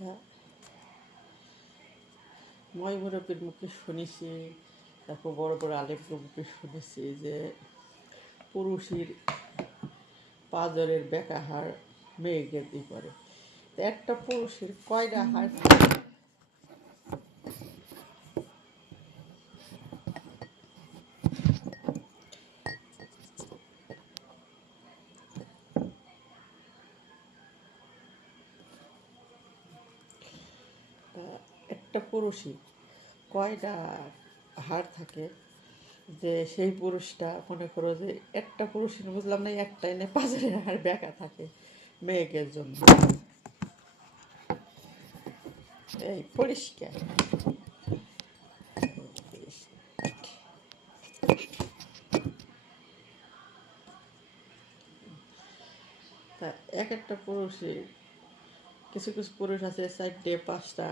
হ্যাঁ, মই মুরব্বীর মুখে শুনেছি, তারপর বড় বড় আলেমদের মুখে শুনেছি যে পুরুষের পাঁজরের বেকা হাড় মেয়েকে ই করে। তো একটা পুরুষের কয়টা হাড় থাকে? তা একটা পুরুষের কয়টা হাড় থাকে যে সেই পুরুষটা মনে করো যে একটা পুরুষের বুঝলাম না একটাই না পাঁচের হাড় বেঁকা থাকে মেয়েকের জন্য। এই পরিষ্কার তা এক একটা পুরুষের কিছু কিছু পুরুষ আছে 4-5টা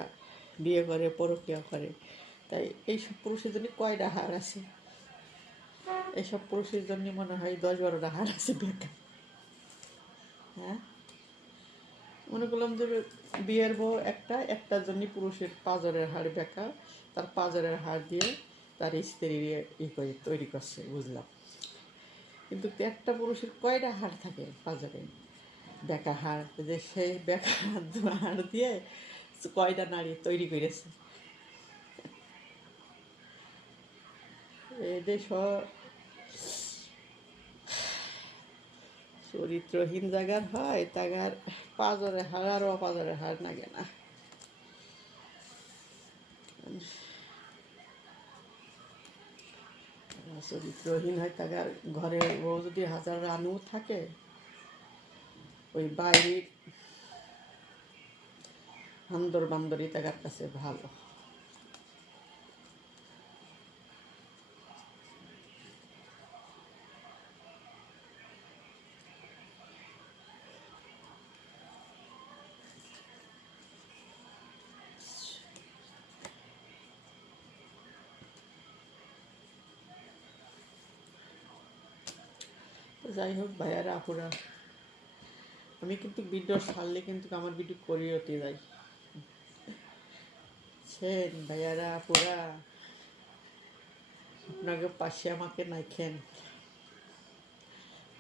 বিয়ে করে পরকীয়া করে। তাই এইসব পুরুষের জন্য কয়টা হাড় আছে? এইসব পুরুষের জন্য মনে হয় 10-12টা হাড় আছে বেঁকা। হ্যাঁ, মনে করলাম যে বিয়ের বউ একটার জন্য পুরুষের পাঁজরের হাড় বেঁকা, তার পাঁজরের হাড় দিয়ে তার স্ত্রী তৈরি করছে বুঝলাম। কিন্তু একটা পুরুষের কয়টা হাড় থাকে পাঁজরে বেঁকা হাড়, যে সেই বেঁকা হাড় দিয়ে কয়টা নারী তৈরি করেছে। এদের চরিত্রহীন জায়গার হয় তাগার পাঁজরে হাড় আর অপাজরে হাড় লাগে না। চরিত্রহীন হয় তাগার ঘরে বউ যদি 1000 রানু থাকে, ওই বাইরের বান্দর বান্দরই তাগার কাছে ভালো। যাই হোক ভাইয়ারা আপুরা, আমি কিন্তু ভিডিও ছাড়লে কিন্তু আমার ভিডিও করিয়েতে যাই। ছেন ভাইয়ারা আপুরা, আপনাকে পাশে আমাকে নাইখেন।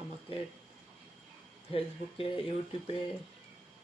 আমাকে ফেসবুকে ইউটিউবে